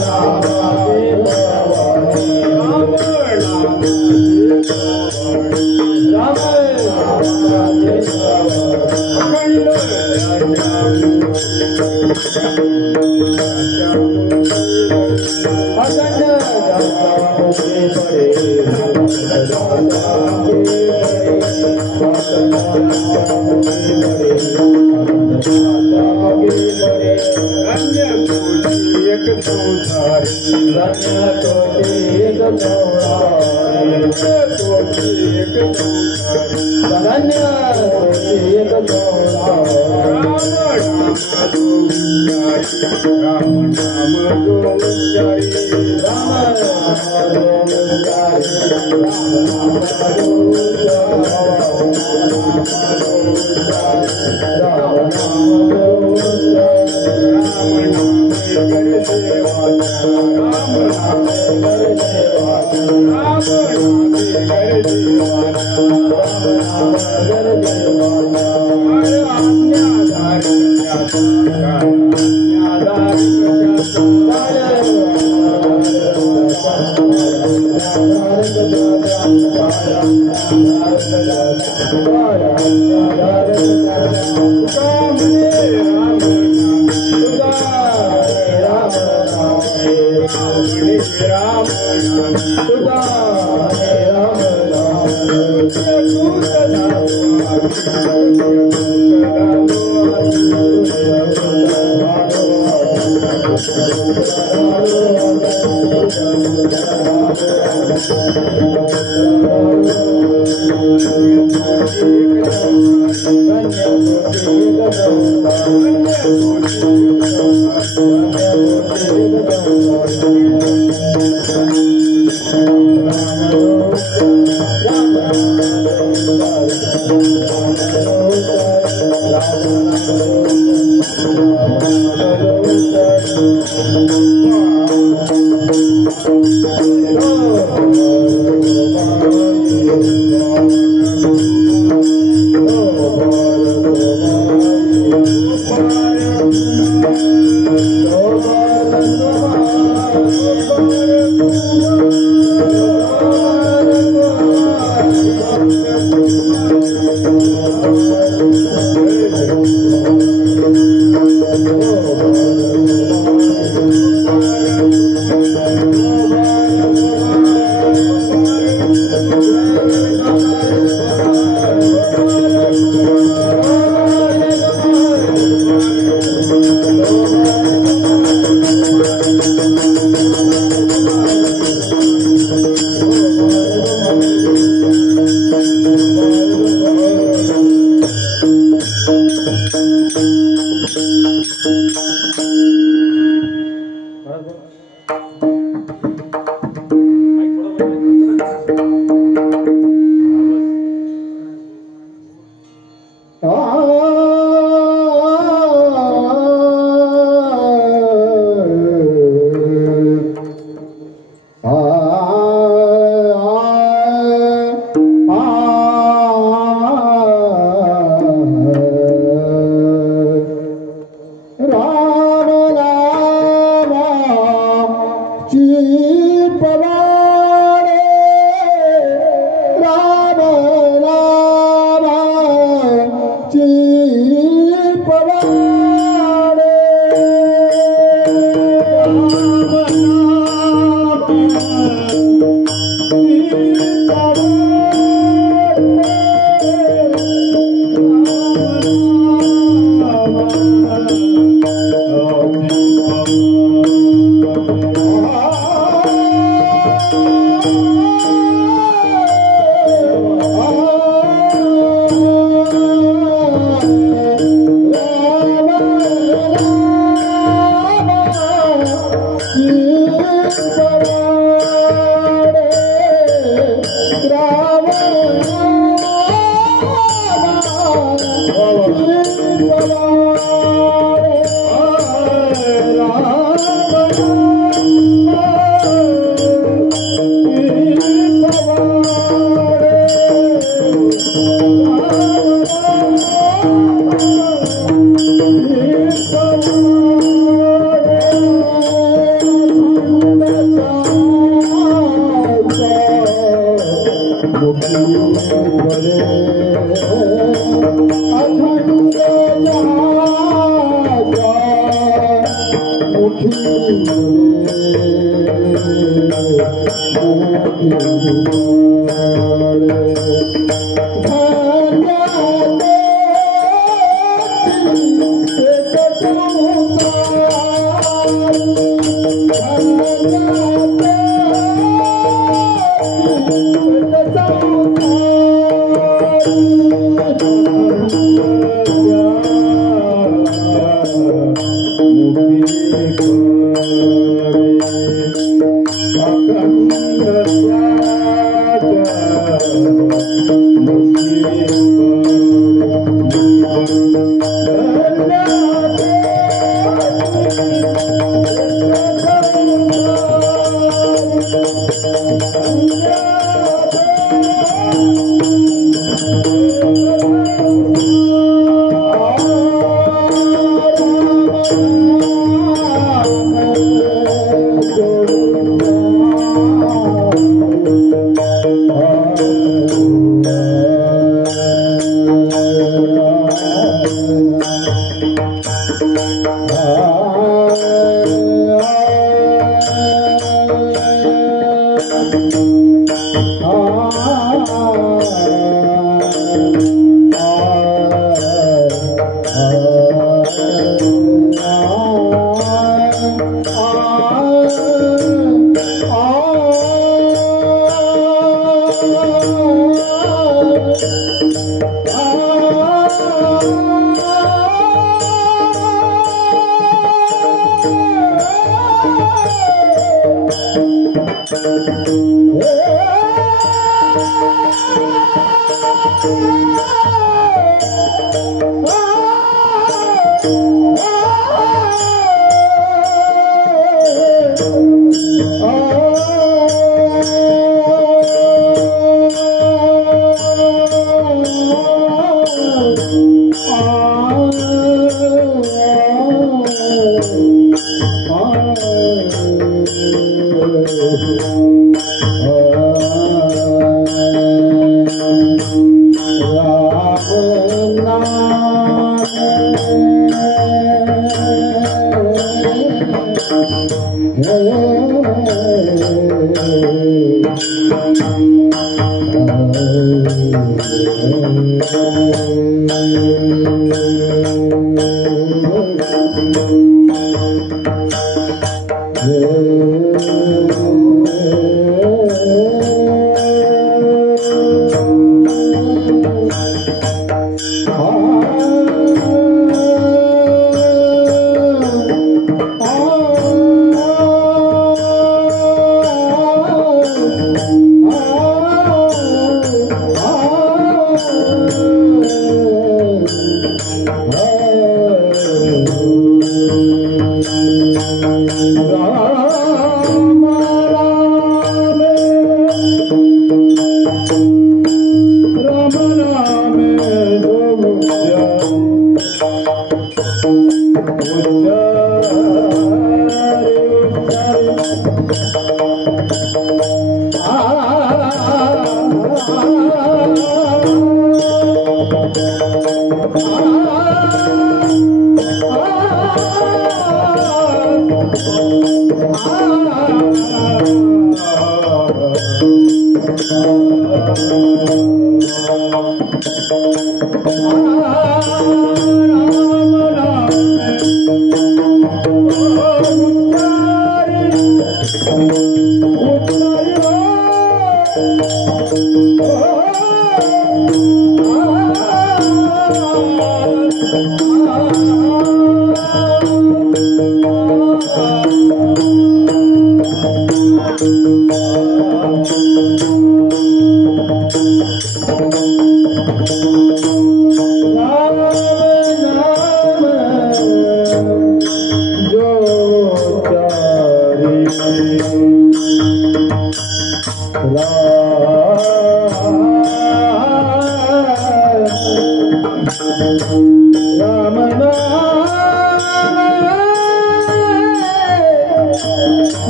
Ram मुखी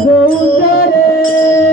Go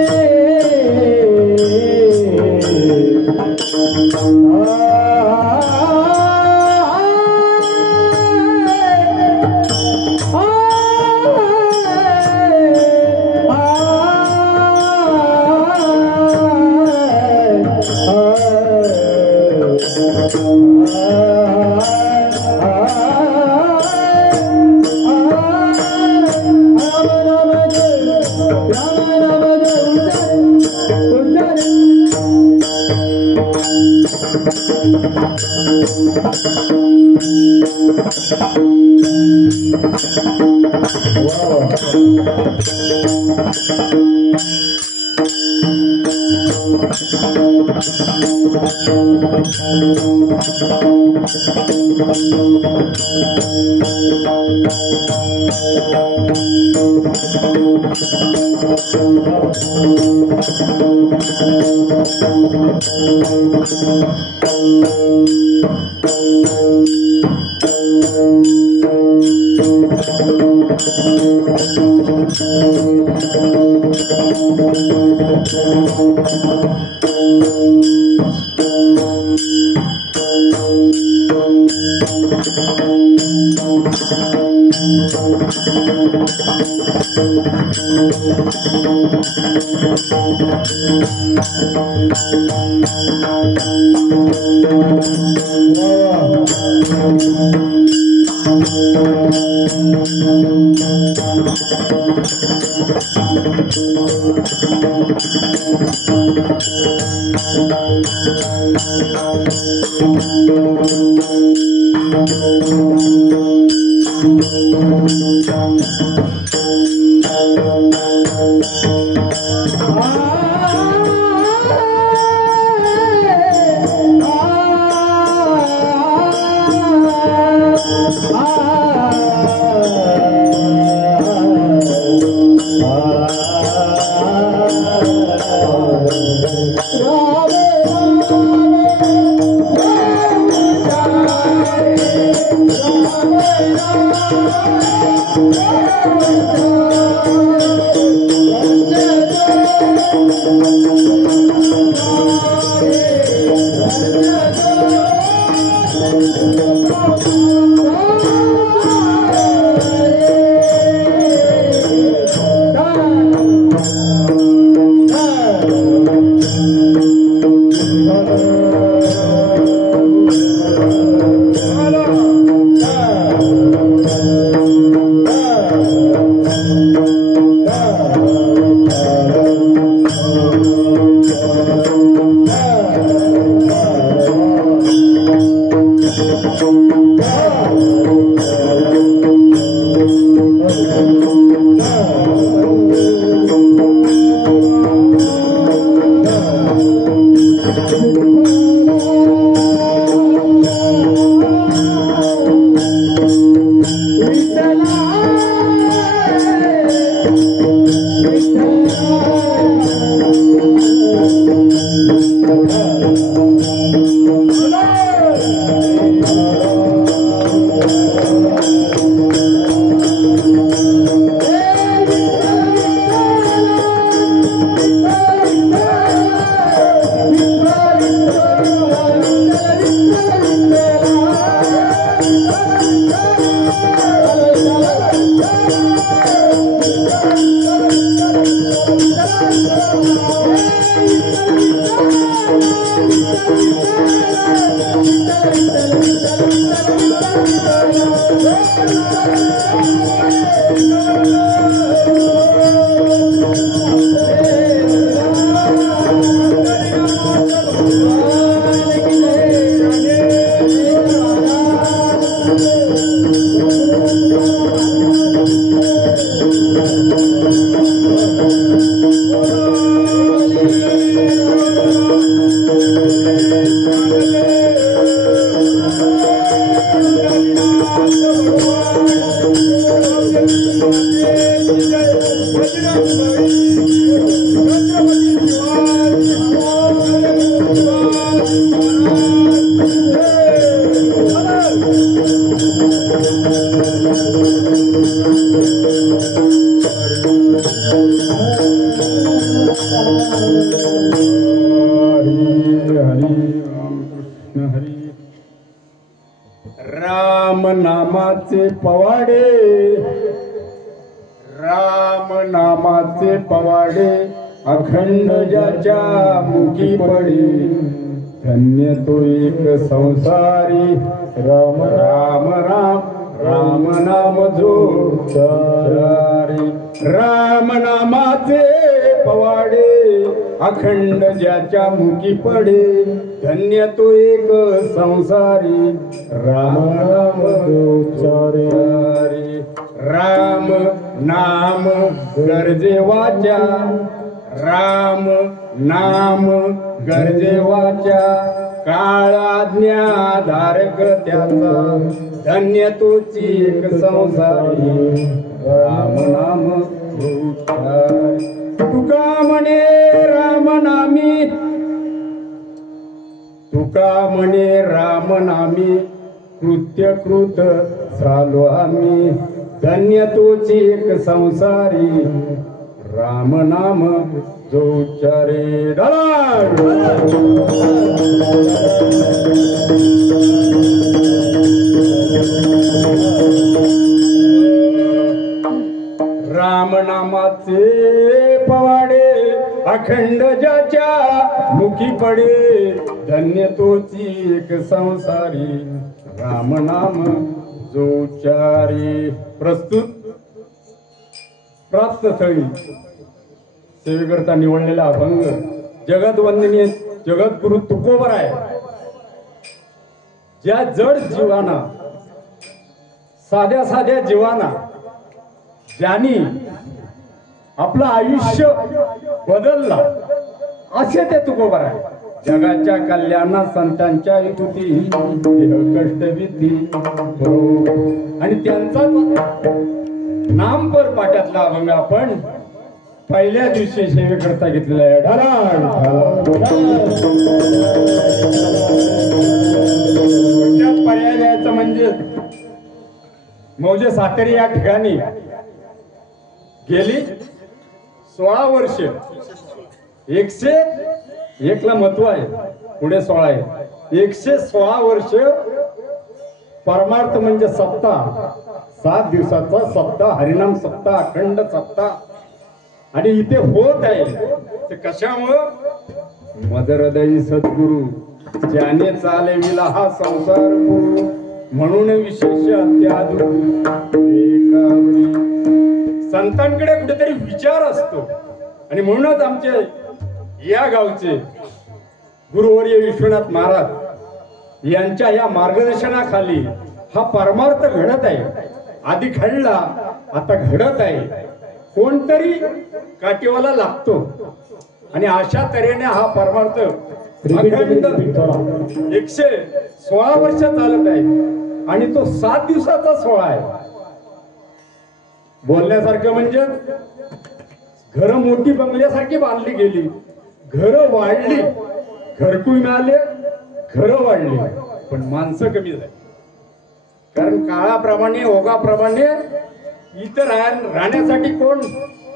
Ram नामाचे पवाडे, Ram नामाचे पवाडे अखंड ज्याच्या मुखी पडे, धन्य तो एक संसारी. राम राम राम राम नाम जो उच्चारे, राम नामाचे पवाडे अखंड ज्याच्या मुखी पडे, धन्य तो एक संसारी, राम नाम जो उच्चारे, राम नाम गरजे वाचा, राम नाम गरजे वाचा, काळ आज्ञाधारक त्याचा, धन्य तोची एक संसारी, राम नाम उच्चारे. तुका म्हणे राम नामी, तुका म्हणे राम नामी, कृत्य कृत झालो आम्ही, धन्य तोची एक संसारी, राम नाम जो उच्चारे. राम नामाचे पवाडे अखंड ज्याच्या मुखी पडे, धन्य तोची एक संसारी, राम नाम जो उच्चारे. प्रस्तुत प्राप्त स्थळी सेवेकरता निवडलेला अभंग जगत वंदनीय जगद्गुरु तुकोबराय. ज्या जड जीवाना, साध्या साध्या जीवाना ज्यांनी आपलं आयुष्य बदलला असे ते तुकोबराय. जगाच्या कल्याणा संतांच्या विभूती कष्ट भीती आणि त्यांचा नामपर पाट्यातला अभंग आपण पहिल्या दिवशी सेवेकरता घेतलेला आहे. पर्याय द्यायचं म्हणजे मौजे सातेरी या ठिकाणी गेली 16 वर्ष 101 ला महत्व आहे, पुढे 16 आहे. 116 वर्ष परमार्थ म्हणजे सप्ताह, 7 दिवसाचा सप्ताह, हरिनाम सप्ताह, अखंड सप्ताह आणि इथे होत आहे. ते कशामुळं? मद हृदयी सद्गुरु ज्याने चालविला हा संसार गुरु, म्हणून विशेष अत्याधुनिक संतांकडे कुठेतरी विचार असतो. आणि म्हणूनच आमचे या गावचे गुरुवर्य विश्वनाथ महाराज यांच्या या मार्गदर्शनाखाली हा परमार्थ घडत आहे. आधी घडला, आता घडत आहे. कोणतरी काठीवाला लागतो आणि अशा तऱ्हेने हा परमार्थ 116 वर्ष चालत आहे आणि तो 7 दिवसाचा सोहळा आहे. बोलण्यासारखं म्हणजे घर मोठी बंगल्यासारखी बांधली गेली, घर वाढली, घरकुल मिळाले, घर वाढली, पण माणसं कमी झाली. कारण काळाप्रमाणे ओघाप्रमाणे इथं राहण्यासाठी कोण,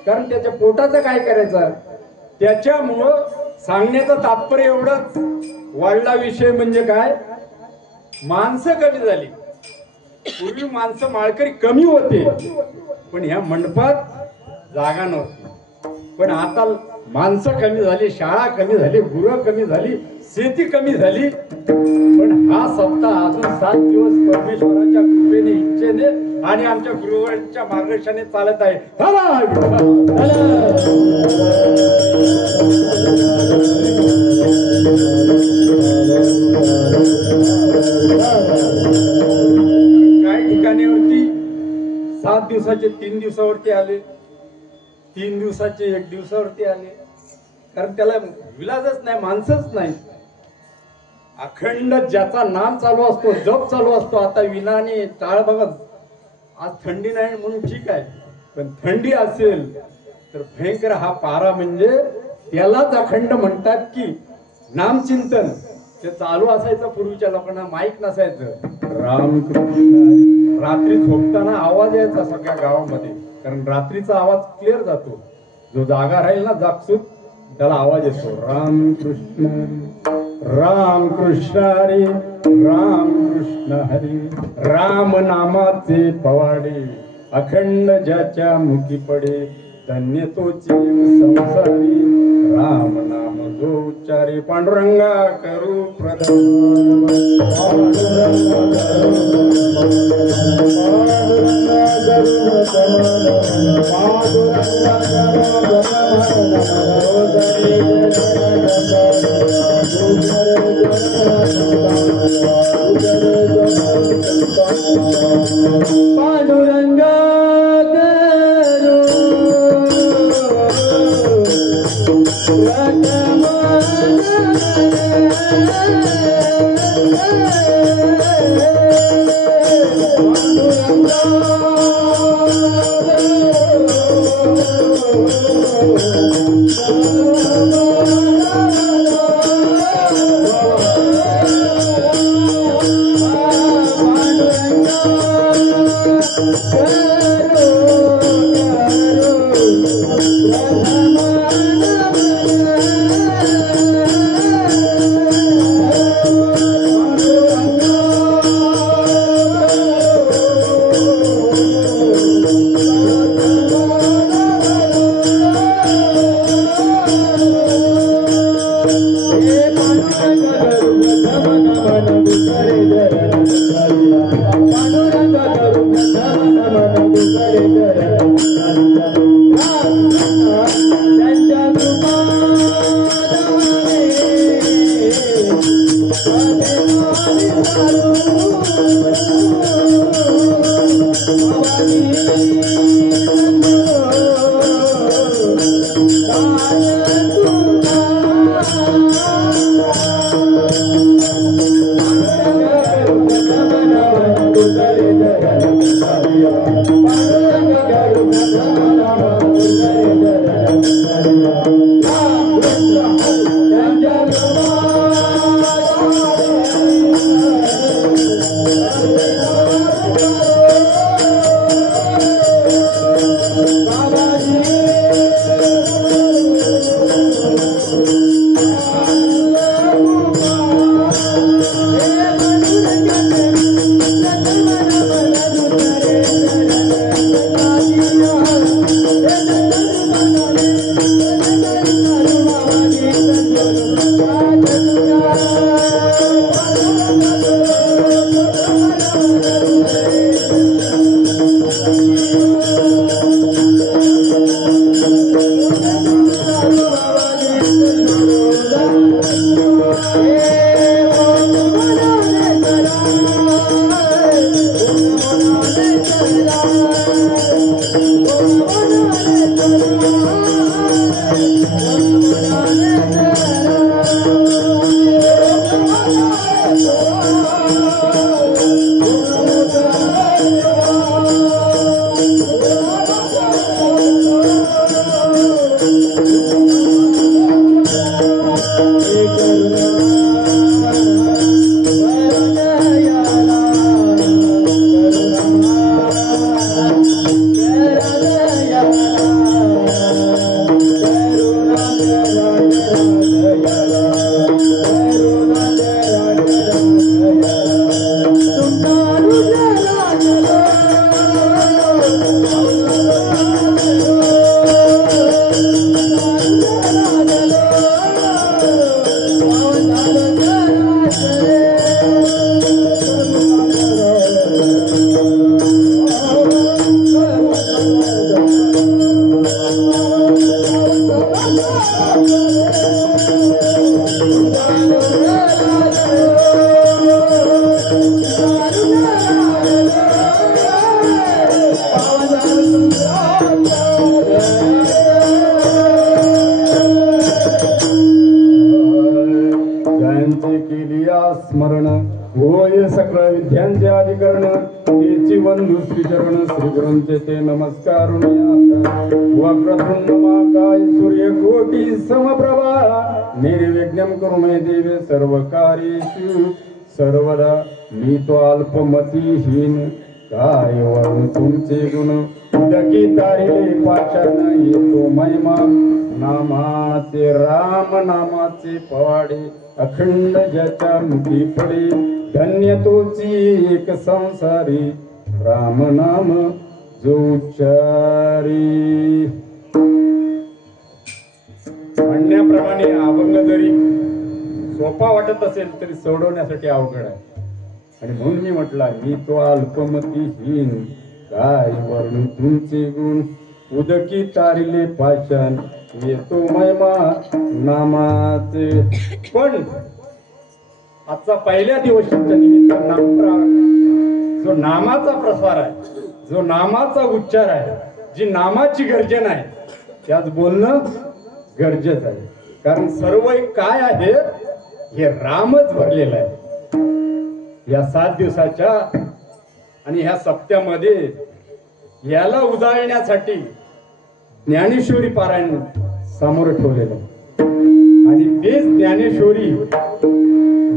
कारण त्याच्या पोटाचं काय करायचं. त्याच्यामुळं सांगण्याचं तात्पर्य एवढंच, वाढला विषय म्हणजे काय, माणसं कमी झाली. पूर्वी माणसं माळकरी कमी होते, पण ह्या मंडपात जागा नव्हती. पण आता माणसं कमी झाली, शाळा कमी झाली, गुरं कमी झाली, शेती कमी झाली. पण हा सप्ताह अजून 7 दिवस परमेश्वराच्या कृपेने, इच्छेने आणि आमच्या गुरुवांच्या मार्गदर्शनाने चालत आहे. काही ठिकाणीवरती 7 दिवसाचे 3 दिवसावरती आले, 3 दिवसाचे 1 दिवसावरती आले. कारण त्याला विलाजच नाही, माणसंच नाही. अखंड ज्याचा नाम चालू असतो, जप चालू असतो. आता विना आणि टाळ बघा, आज थंडी नाही म्हणून ठीक आहे, पण थंडी असेल तर भयंकर हा पारा. म्हणजे त्यालाच अखंड म्हणतात की नामचिंतन ते चालू असायचं. पूर्वीच्या लोकांना माईक नसायचं. रामकृष्ण रात्री झोपताना आवाज यायचा सगळ्या गावामध्ये, कारण रात्रीचा आवाज क्लिअर जातो. जो जागा राहील ना जागसूत, त्याला आवाज येतो. रामकृष्ण रामकृष्ण हरी रामकृष्ण हरी. राम नामाचे पवाडे अखंड ज्याच्या मुखी पडे, धन्य तोची संसारी, राम नाम जो उच्चारी पांडुरंगा करू प्रधान पांडुरंगा स्मरण होय सकळ विद्यांचे अधिकरण तेची वंदू श्रीचरण श्री गुरूंचे ते नमस्कार वक्रतुंड महाकाय सूर्यकोटी समप्रभा निर्विघ्नं कुरु मे देवे सर्व कार्येषु सर्वदा मी तो अल्पमतीहीन काय वरून तुमचे गुण उदकी तारिले पाचन येतो महिमा नामाचे राम नामाचे पवाडे अखंड ज्याच्या मुखी पडे धन्य तोची एक संसारी राम नाम जो उच्चारी म्हणण्याप्रमाणे आणि अभंग जरी सोपा वाटत असेल तरी सोडवण्यासाठी अवघड आहे. आणि म्हणून मी म्हटला, मी तो अल्पमतीहीन काय वर्णू तुमचे गुण, उदकी तारिले पाषाण येतो महिमा नामाचे. पण आजचा पहिल्या दिवसाच्या निमित्तानं जो नामाचा प्रसार आहे, जो नामाचा उच्चार आहे, जी नामाची गर्जना आहे, त्याच बोलणं गरजेचं आहे. कारण सर्व काय आहे हे रामच भरलेलं आहे. या 7 दिवसाच्या आणि ह्या सप्त्यामध्ये याला उजाळण्यासाठी ज्ञानेश्वरी पारायण समोर ठेवलेलं आहे. आणि तेच ज्ञानेश्वरी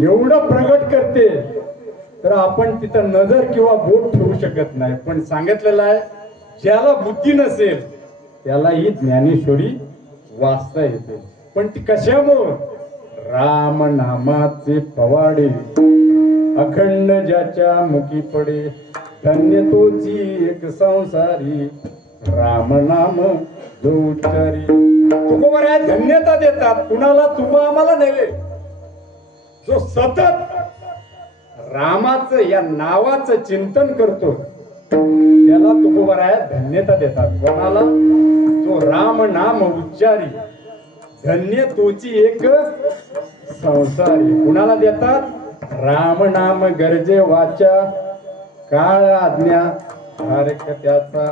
एवढं प्रगट करते तर आपण तिथं नजर किंवा बोट ठेवू शकत नाही. पण सांगितलेलं आहे, ज्याला बुद्धी नसेल त्याला ही ज्ञानेश्वरी वाचता येते. पण ती कशामुळे? राम नामाचे पवाडे अखंड ज्याच्या मुखी पडे, धन्य तोची एक संसारी राम नाम जो उच्चारी. तुकोबऱ्या धन्यता देतात कुणाला? तुम्हा आम्हाला नव्हे. जो सतत रामाचं या नावाचं चिंतन करतो त्याला तुकोबऱ्या धन्यता देतात. कोणाला? जो राम नाम उच्चारी, धन्य तोची एक संसारी. कुणाला देतात? राम नाम गरजे वाचा, काळ आज्ञा धारक त्याचा.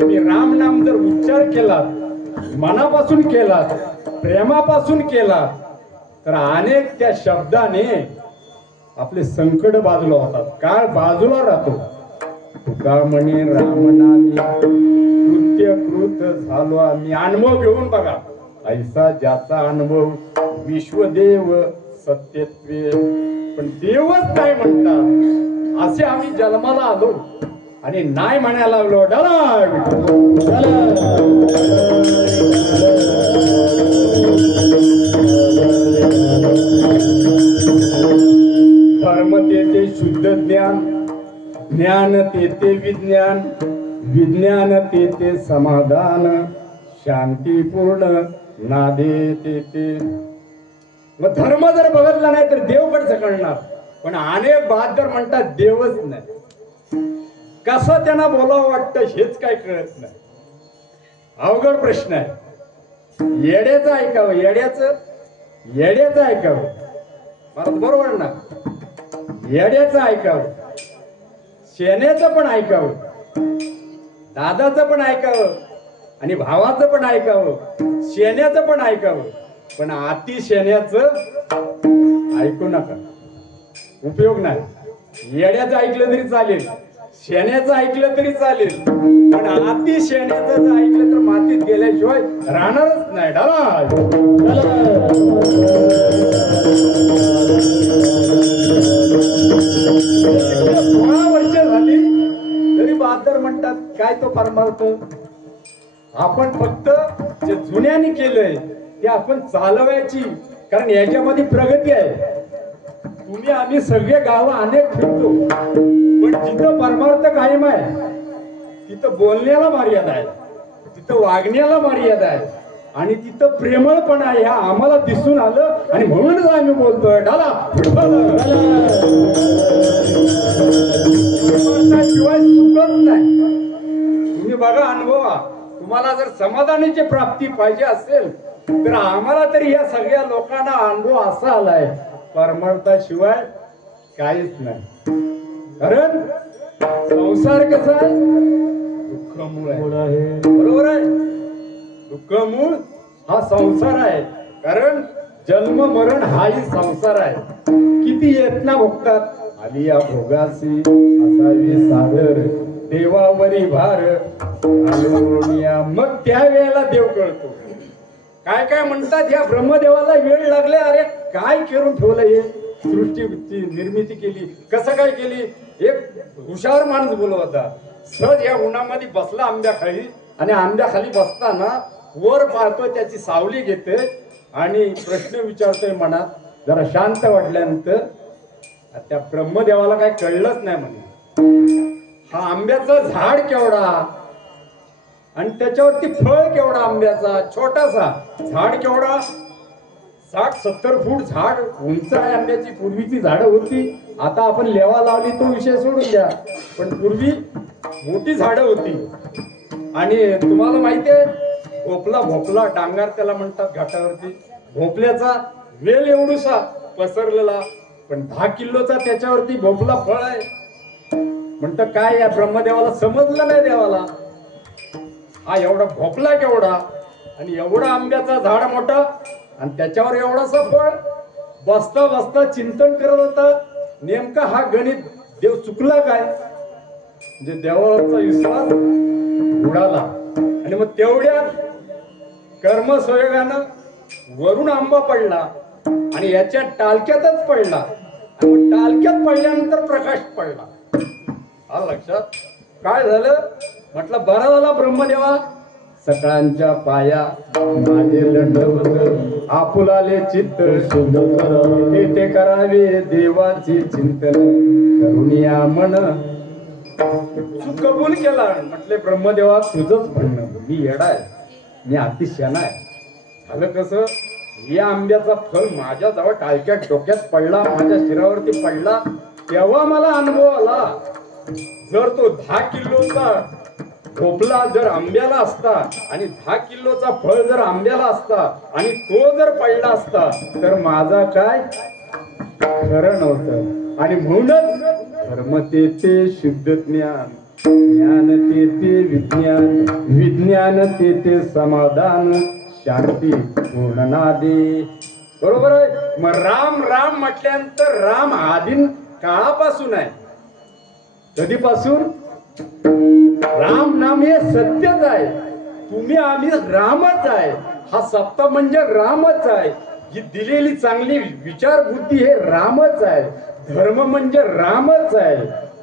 तुम्ही राम नाम जर उच्चार केलात, मनापासून केलात, प्रेमापासून केलात, तर अनेक त्या शब्दाने आपले संकट बाजूला होतात, काळ बाजूला राहतो. तुका म्हणे राम नामी कृत्य कृत झालो आम्ही. अनुभव घेऊन बघा, ऐसा ज्याचा अनुभव विश्वदेव सत्यत्वे. पण देवच काय म्हणतात असे आम्ही जन्माला आलो आणि नाही म्हणायला लागलो. धर्म तेथे शुद्ध ज्ञान, ज्ञान तेथे विज्ञान, विज्ञान तेथे समाधान, शांतीपूर्ण नादे तेथे. मग धर्म जर बघितला नाही तर देव कसं कळणार? पण अनेक बहादर म्हणतात देवच नाही. कसं त्यांना बोलावं वाटतं हेच काय कळत नाही. अवघड प्रश्न आहे. येड्याचं ऐकावं, येड्याचं ऐकावं. मला बरोबर ना? येड्याचं ऐकावं, शेण्याचं पण ऐकावं, दादाचं पण ऐकावं आणि भावाचं पण ऐकावं, शेण्याचं पण ऐकावं. पण अति शेण्याचं ऐकू नका, उपयोग नाही. येड्याचं ऐकलं तरी चालेल, शेण्याचं ऐकलं तरी चालेल, पण अति शेण्याचं जर ऐकलं तर मातीत गेल्याशिवाय राहणारच नाही. वर्ष झाली तरी बहादर म्हणतात काय तो परमार्थ. आपण फक्त जे जुन्याने केलंय ते आपण चालवायची, कारण याच्यामध्ये प्रगती आहे. तुम्ही आम्ही सगळे गाव अनेक फिरतो, पण जिथं परमार्थ कायम आहे तिथं बोलण्याला मर्यादा आहे, तिथं वागण्याला मर्यादा आहे आणि तिथं प्रेमळपणा आहे. ह्या आम्हाला दिसून आलं आणि म्हणूनच आम्ही बोलतोय शिवाय सुखच नाही. तुम्ही बघा, अनुभवा. तुम्हाला जर समाधानाची प्राप्ती पाहिजे असेल तर आम्हाला तरी या सगळ्या लोकांना अनुभव असा आलाय, परमार्थाशिवाय काहीच नाही. कारण संसार कसा आहे? दुःखमूळ आहे. बरोबर आहे? दुःखमूळ हा संसार आहे. कारण जन्म मरण हाही संसार आहे. किती यातना भोगतात. आलिया भोगासी असावे सादर, देवावरी भार आलोनिया. मग त्या वेळेला देव कळतो. काय काय म्हणतात, या ब्रह्मदेवाला वेळ लागले. अरे काय करून ठेवलं हे? सृष्टीची निर्मिती केली, कसं काय केली? एक हुशार माणूस बोलत होता. सहज या उन्हामध्ये बसला आंब्याखाली, आणि आंब्याखाली बसताना वर पाहतोय, त्याची सावली घेते आणि प्रश्न विचारतोय मनात. जरा शांत वाटल्यानंतर त्या ब्रह्मदेवाला काय कळलंच नाही म्हणे. हा आंब्याचं झाड केवढा आणि त्याच्यावरती फळ केवढा, आंब्याचा छोटासा, झाड केवढा 60-70 फूट झाड उंच आहे आंब्याची. पूर्वीची झाडं होती, आता आपण लेवा लावली तो विषय सोडून द्या, पण पूर्वी मोठी झाडं होती. आणि तुम्हाला माहितीये भोपला, भोपला डांगार त्याला म्हणतात घाटावरती. भोपल्याचा वेल एवढूसा पसरलेला, पण 10 किलोचा त्याच्यावरती भोपला फळ आहे. म्हणतं काय या ब्रह्मदेवाला समजलं नाही देवाला, हा एवढा भोपला केवढा आणि एवढा आंब्याचा झाड मोठा आणि त्याच्यावर एवढासा फळ. बसता बसता चिंतन करत होता, नेमका हा गणित देव चुकला काय, म्हणजे देवावरचा विश्वास उडाला. आणि मग तेवढ्यात कर्मसंयोगानं वरून आंबा पडला आणि याच्या टालक्यातच पडला. आणि मग टालक्यात पडल्यानंतर प्रकाश पडला. हा लक्षात काय झालं, म्हटलं बरा झाला ब्रह्मदेवा, सकाळच्या पाया माझे लंडवत, आपुलाले चित्त शुद्ध कर, ते करावे देवाचे चिंतन, करुनिया मन तू कबूल केला. म्हटले ब्रह्मदेवा तुझंच म्हणणं, मी येडा आहे, मी अतिशयाना आहे. झालं कसं, या आंब्याचा फल माझ्या जवळ टाळक्यात डोक्यात पडला, माझ्या शिरावरती पडला, तेव्हा मला अनुभव आला. जर तो 10 किलोचा भोपला जर आंब्याला असता आणि 10 किलोचा फळ जर आंब्याला असता आणि तो जर पडला असता तर माझा काय खरं नव्हतं. आणि म्हणूनच धर्म ते शुद्ध ज्ञान, ज्ञान ते विज्ञान, विज्ञान ते समाधान, शांती पूर्णनादे. बरोबर आहे. मग राम राम म्हटल्यानंतर राम आदिम काळापासून आहे. कधीपासून? राम नाम हे सत्यच आहे. तुम्ही आम्ही रामच आहे. हा सप्ताह म्हणजे रामच आहे. ही दिलेली चांगली विचार बुद्धी हे रामच आहे. धर्म म्हणजे रामच आहे.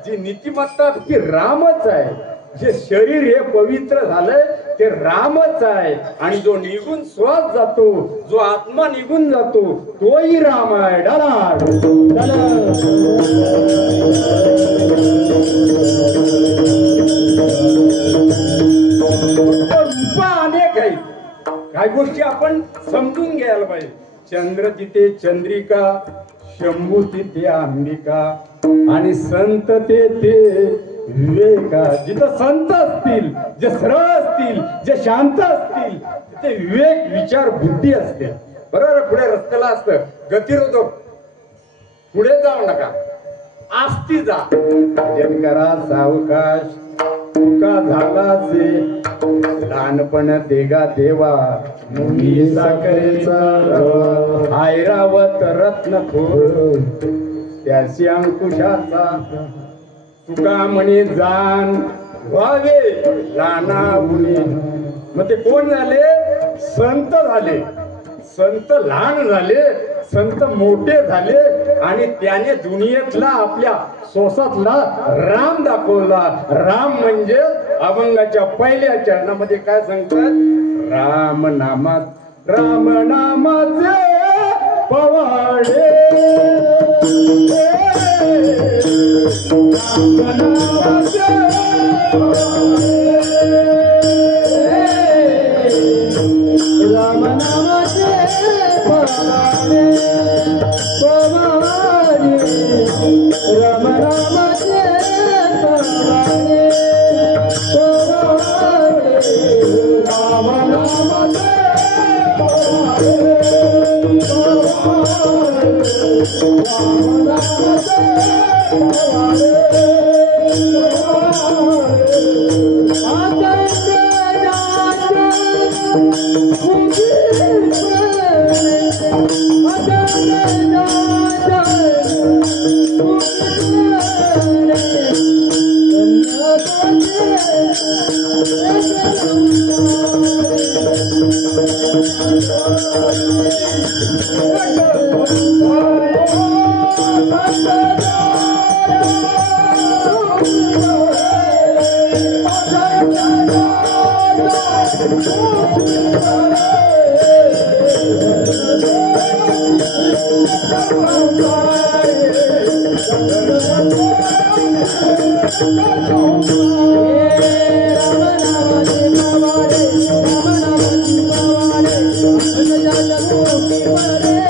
जी नीतिमत्ता ती रामच आहे. जे शरीर हे पवित्र झालंय ते रामच आहे. आणि जो निघून श्वास जातो, जो आत्मा निघून जातो तोही राम आहे. रूप अनेक आहेत. काही गोष्टी आपण समजून घ्यायला पाहिजे. चंद्र तिथे चंद्रिका, शंभू तिथे अंबिका, आणि संत ते विवेका. जिथं संत असतील, जे सरळ असतील, जे शांत असतील, तिथे विवेक विचार बुद्धी असते. बरोबर. पुढे रस्त्याला असतं गतिरोधक, पुढे जाऊ नका, आस्ती जा. भजन करा सावकाश, तुका झालासे लहानपण देगा देवा, मुंगी साखरेचा रवा, ऐरावत रत्न थोर त्याशी अंकुशाचा, तुका म्हणे जाण व्हावे लाना उनी. मग ते कोण झाले? संत झाले. संत लहान झाले, संत मोठे झाले आणि त्याने दुनियेतला आपल्या सोसातला राम दाखवला. राम म्हणजे अभंगाच्या पहिल्या चरणामध्ये काय सांगतात? Ram नामात, Ram नामाचे पवाडे, Ram नामाचे पवाडे, Ram नामाचे पवाडे, पवाडे, Ram नामाचे पवाडे, पवाडे, Ram नामाचे पवाडे, Thank you.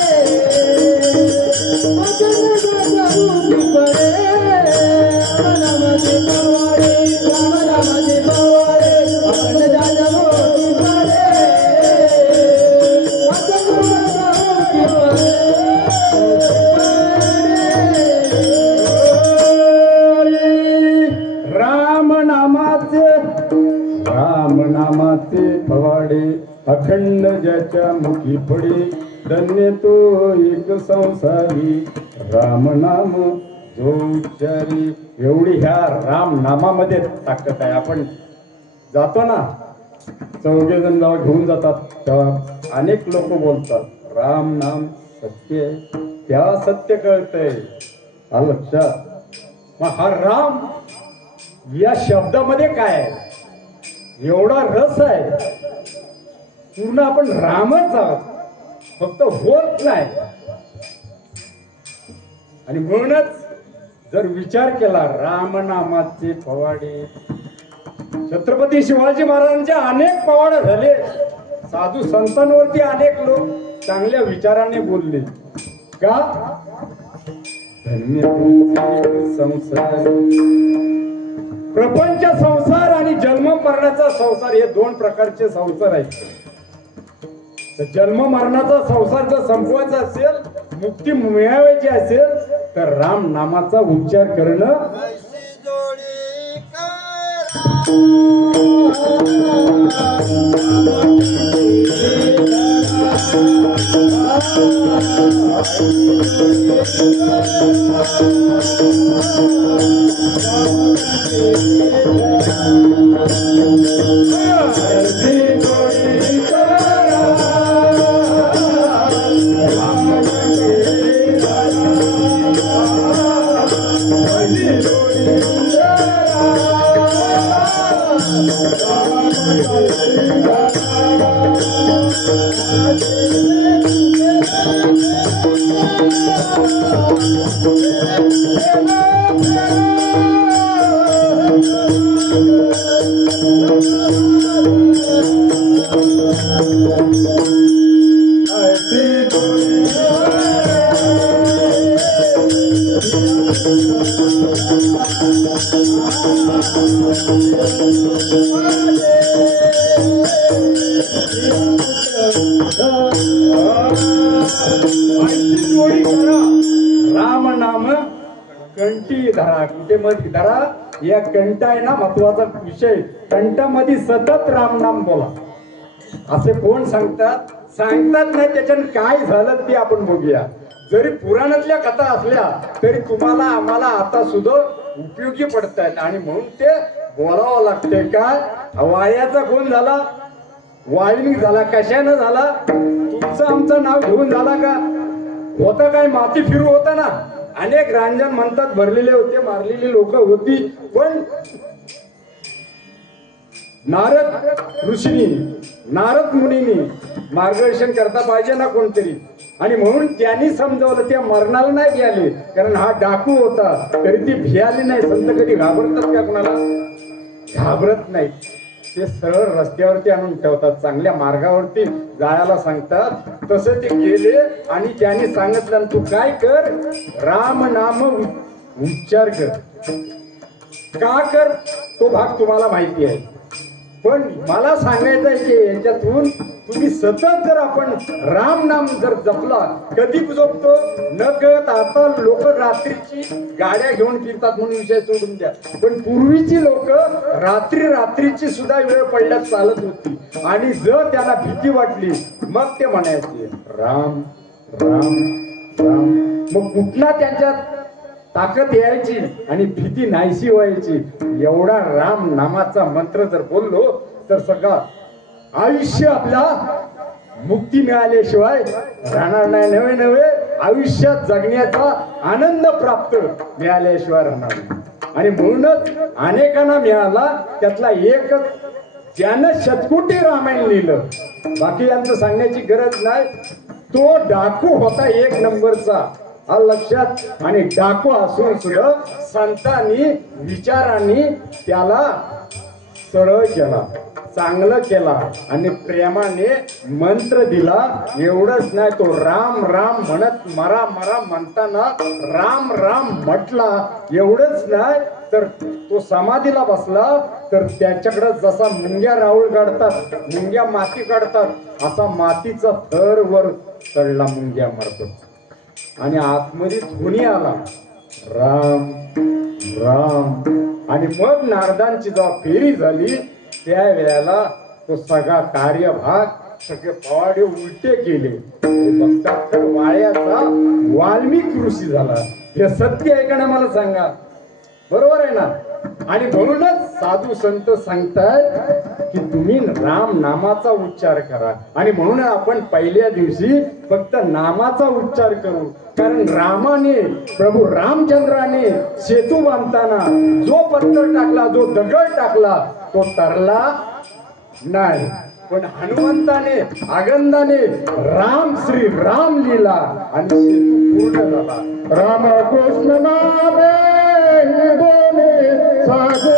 राम नामाचे फवाडे अखंड ज्याच्या मुखी पडे धन्य तो एक संसारी राम नाम जो उच्चारी. एवढी ह्या राम नामामध्ये ताकद आहे. आपण जातो ना चौघे जण जेव्हा घेऊन जातात तेव्हा अनेक लोक बोलतात राम नाम सत्य आहे. त्या सत्य कळतंय लक्षात. मग हा राम या शब्दामध्ये काय आहे एवढा रस आहे. पूर्ण आपण रामच आहोत फक्त होत नाही. आणि म्हणूनच जर विचार केला रामनामाचे पवाडे. छत्रपती शिवाजी महाराजांचे अनेक पवाडे झाले. साधू संतांवरती अनेक लोक चांगल्या विचाराने बोलले का धन्य संसार. प्रपंच संसार आणि जन्म मरणाचा संसार हे दोन प्रकारचे संसार आहेत. जन्म मरणाचा संसार जर संपवायचा असेल मुक्ती मिळवायची असेल तर राम नामाचा उच्चार करणं. राम नाम कंठी धरा. कुठे मध्ये धरा. या कंठा आहे ना महत्वाचा विषय. कंठामध्ये सतत राम नाम बोला असे कोण सांगतात नाही. त्याच्यानं काय झालं ते आपण बघूया. जरी पुराणातल्या कथा असल्या तरी तुम्हाला आम्हाला आता सुद्धा उपयोगी पडतायत. आणि म्हणून ते बोलावं लागतंय. काय वायाचा कोण झाला वायलिंग झाला कशानं झाला तुमचं आमचं नाव घेऊन झाला का होता काय माती फिरू होता ना. अनेक रांजण म्हणतात भरलेले होते मारलेली लोक होती. पण नारद ऋषींनी नारद मुनींनी मार्गदर्शन करता पाहिजे ना कोणतरी. आणि म्हणून त्यांनी समजावलं ते मरणाला नाही भियाले कारण हा डाकू होता तरी ती भियाली नाही. संत कधी घाबरतात का कोणाला घाबरत नाही. ते सरळ रस्त्यावरती आणून ठेवतात चांगल्या मार्गावरती जायला सांगतात. तसं ते गेले आणि त्यांनी सांगितलं तू काय कर राम नाम उच्चार कर. का कर तो भाग तुम्हाला माहिती आहे. पण मला सांगायचं आहे की याच्यातून तुम्ही सतत जर आपण राम नाम जर जपला कधी जपतो न कळत. आता लोक रात्रीची गाड्या घेऊन फिरतात म्हणून विषय सोडून द्या. पण पूर्वीची लोक रात्रीची सुद्धा वेळ पडल्यात चालत होती. आणि जर त्याला भीती वाटली मग ते म्हणायचे राम राम राम. मग कुठला त्यांच्यात ताकद यायची आणि भीती नाहीशी व्हायची. एवढा राम नामाचा मंत्र जर बोललो तर सगळं आयुष्य आपला मुक्ती मिळाल्याशिवाय राहणार नाही. नवे नवे आयुष्यात जगण्याचा आनंद प्राप्त मिळाल्याशिवाय राहणार नाही. आणि म्हणूनच अनेकांना मिळाला त्यातला एकच ज्यानं शतकोटी रामायण लिहिलं बाकी यांचं सांगण्याची गरज नाही. तो डाकू होता एक नंबरचा लक्षात. आणि डाकू असून सुद्धा संतांनी विचारांनी त्याला सरळ केला. चांगलं केला आणि प्रेमाने मंत्र दिला. एवढंच नाही, तो राम राम म्हणत मरा मरा म्हणताना राम राम म्हटला. एवढंच नाही तर तो समाधीला बसला तर त्याच्याकडे जसा मुंग्या राऊळ काढतात, मुंग्या माती काढतात, असा मातीचा थर वर चढला, मुंग्या मारतो. आणि आतमध्ये ध्वनी आला, राम राम. आणि मग नारदांची जेव्हा फेरी झाली त्या वेळेला तो सगळा कार्यभाग सगळे पवाडे उलटे केले. बघतात तर वाळ्याचा वाल्मिक ऋषी झाला. हे सत्य आहे का ना, मला सांगा, बरोबर आहे ना? आणि म्हणूनच साधू संत सांगतात की तुम्ही राम नामाचा उच्चार करा. आणि म्हणून आपण पहिल्या दिवशी फक्त नामाचा उच्चार करू. कारण रामाने, प्रभू रामचंद्राने सेतू बांधताना जो पत्थर टाकला, जो दगड टाकला, तो तरला नाही. पण हनुमंताने आगंदाने राम श्री राम लिहिला आणि सेतू पूर्ण झाला. राम कृष्ण नामे साधे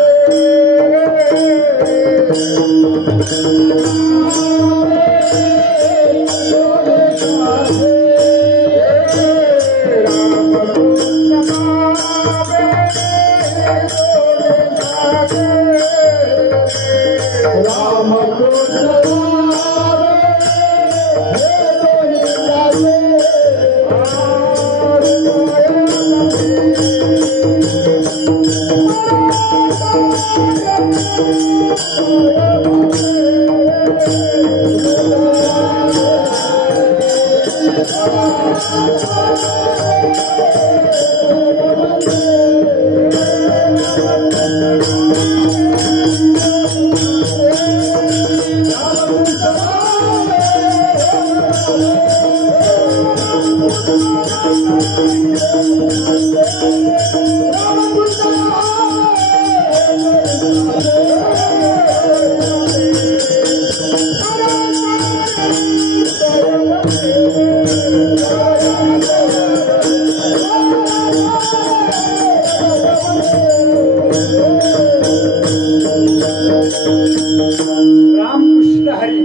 रामकृष्ण हरी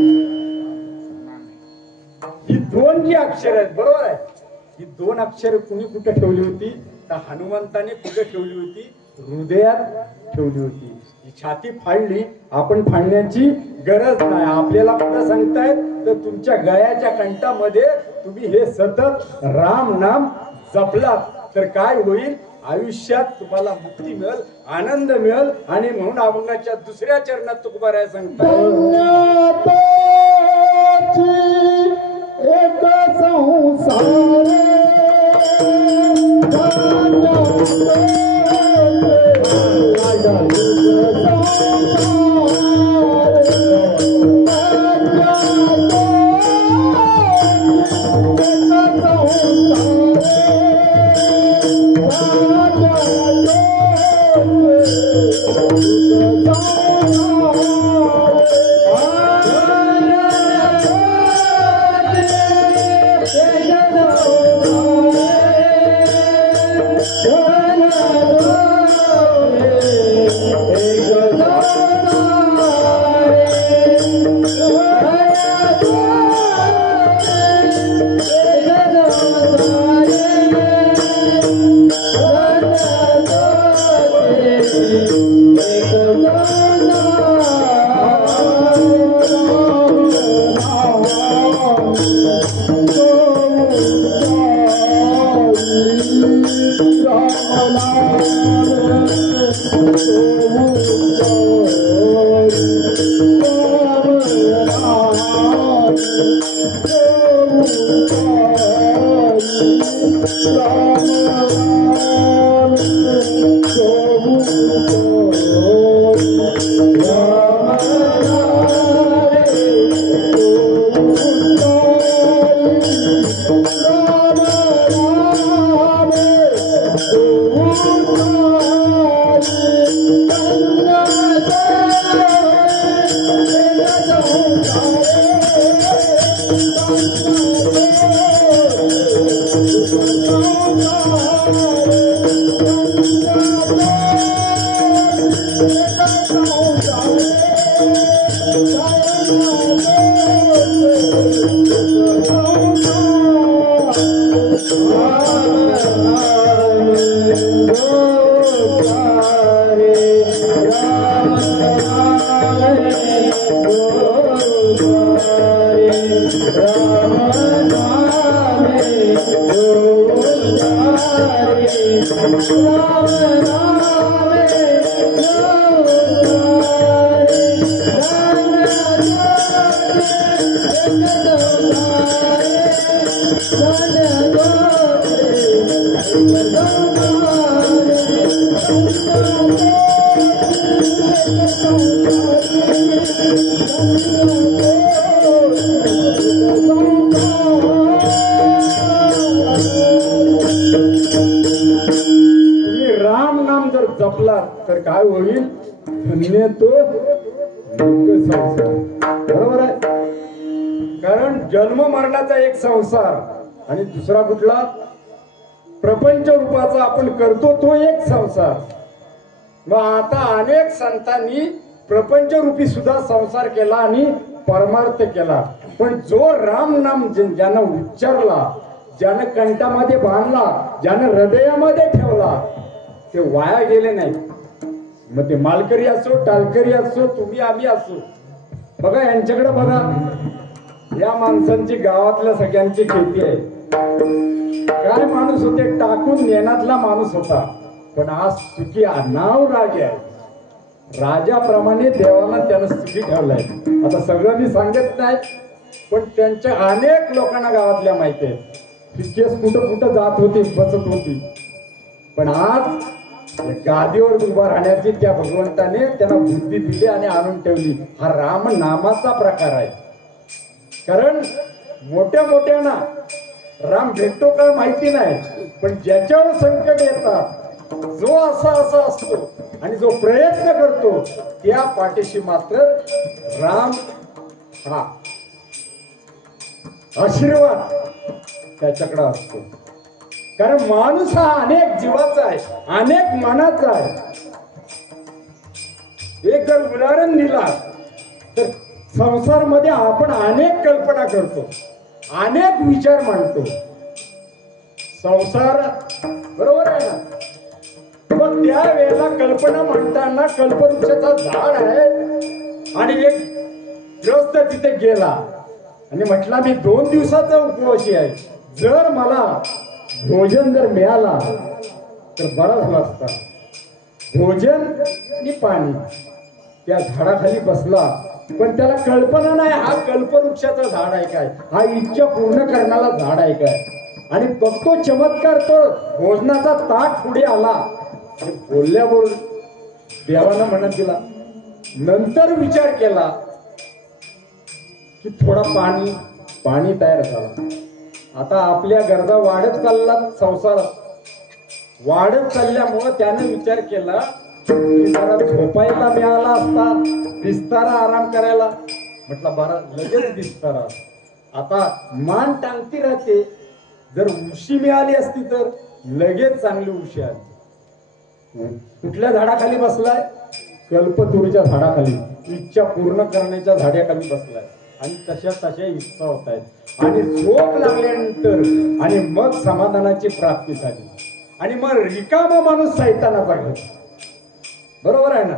ही दोन जी अक्षर आहेत, बरोबर आहे? ही दोन अक्षर कुणी कुठे ठेवली होती? तर हनुमंताने कुठे ठेवली होती? हृदयात ठेवली होती. ही छाती फाडली, आपण फाडण्याची गरज नाही. आपल्याला कुठं सांगतायत तर तुमच्या गळ्याच्या कंठामध्ये तुम्ही हे सतत राम नाम जपलात तर काय होईल? आयुष्यात तुम्हाला मुक्ती मिळेल, आनंद मिळेल. आणि म्हणून अभंगाच्या दुसऱ्या चरणात तुकोबाराय सांगतात, एक संसार Oh, तर काय होईल धन्य तो संसार. बरोबर आहे. कारण जन्म मरणाचा एक संसार आणि दुसरा कुठला प्रपंच रूपाचा आपण करतो तो एक संसार. मग आता अनेक संतांनी प्रपंच रूपी सुद्धा संसार केला आणि परमार्थ केला. पण जो राम नाम ज्यानं उच्चारला, ज्यानं कंठामध्ये बांधला, ज्यानं हृदयामध्ये ठेवला, ते वाया गेले नाही. मग ते मालकरी असो, टालकरी असो, तुम्ही आम्ही असो. बघा यांच्याकडे बघा, या माणसांची गावातल्या सगळ्यांची खेती आहे. काय माणूस होते, टाकून नेण्यातला माणूस होता. पण आज सुखी नाव राजे आहे. राजाप्रमाणे देवानं त्यानं सुखी ठेवलंय. आता सगळं मी सांगत नाही, पण त्यांच्या अनेक लोकांना गावातल्या माहिती आहे. केस कुठं कुठं जात होती, बसत होती. पण आज गादीवर उभा राहण्याची त्या भगवंताने त्यांना बुद्धी दिली आणि आणून ठेवली. हा राम नामाचा प्रकार आहे. कारण मोठ्या मोठ्यांना राम भेटतो का माहिती नाही, पण ज्याच्यावर संकट येतात, जो असा असतो आणि जो प्रयत्न करतो, त्या पाठीशी मात्र राम हा आशीर्वाद त्याच्याकडे असतो. कारण माणूस हा अनेक जीवाचा आहे, अनेक मनाचा आहे. एक जर उदाहरण दिला तर संसारमध्ये आपण अनेक कल्पना करतो, अनेक विचार मांडतो. संसार बरोबर आहे ना. मग त्या वेळेला कल्पना म्हणताना कल्पवृक्षाचा झाड आहे आणि एक ग्रस्त तिथे गेला आणि म्हटला मी 2 दिवसाचा उपवासी आहे. जर मला भोजन जर मिळाला तर बरा झाला असता. भोजन आणि पाणी. त्या झाडाखाली बसला, पण त्याला कल्पना नाही हा कल्पवृक्षाचा झाड आहे काय, हा इच्छा पूर्ण करणारा झाड आहे काय. आणि बघतो चमत्कार, तो भोजनाचा ताट पुढे आला आणि बोलल्याबरोबर देवानं म्हणत दिला. नंतर विचार केला की थोडा पाणी तयार झाला. आता आपल्या गरजा वाढत चालला, संसारात वाढत चालल्यामुळं त्याने विचार केला की जरा झोपायला मिळाला असता, बिस्तारा आराम करायला. म्हटलं बरं, लगेच बिस्तारा. आता मान टांगती राहते. जर उशी मिळाली असती तर लगेच चांगली उशी आली. कुठल्या झाडाखाली बसलाय? कल्पतरूच्या झाडाखाली, इच्छा पूर्ण करण्याच्या झाडाखाली बसलाय. आणि तशा इच्छा होत आहेत. आणि झोप लागल्यानंतर आणि मग समाधानाची प्राप्ती झाली. आणि मग रिकामा माणूस सैतानाचा घर. बरोबर आहे ना.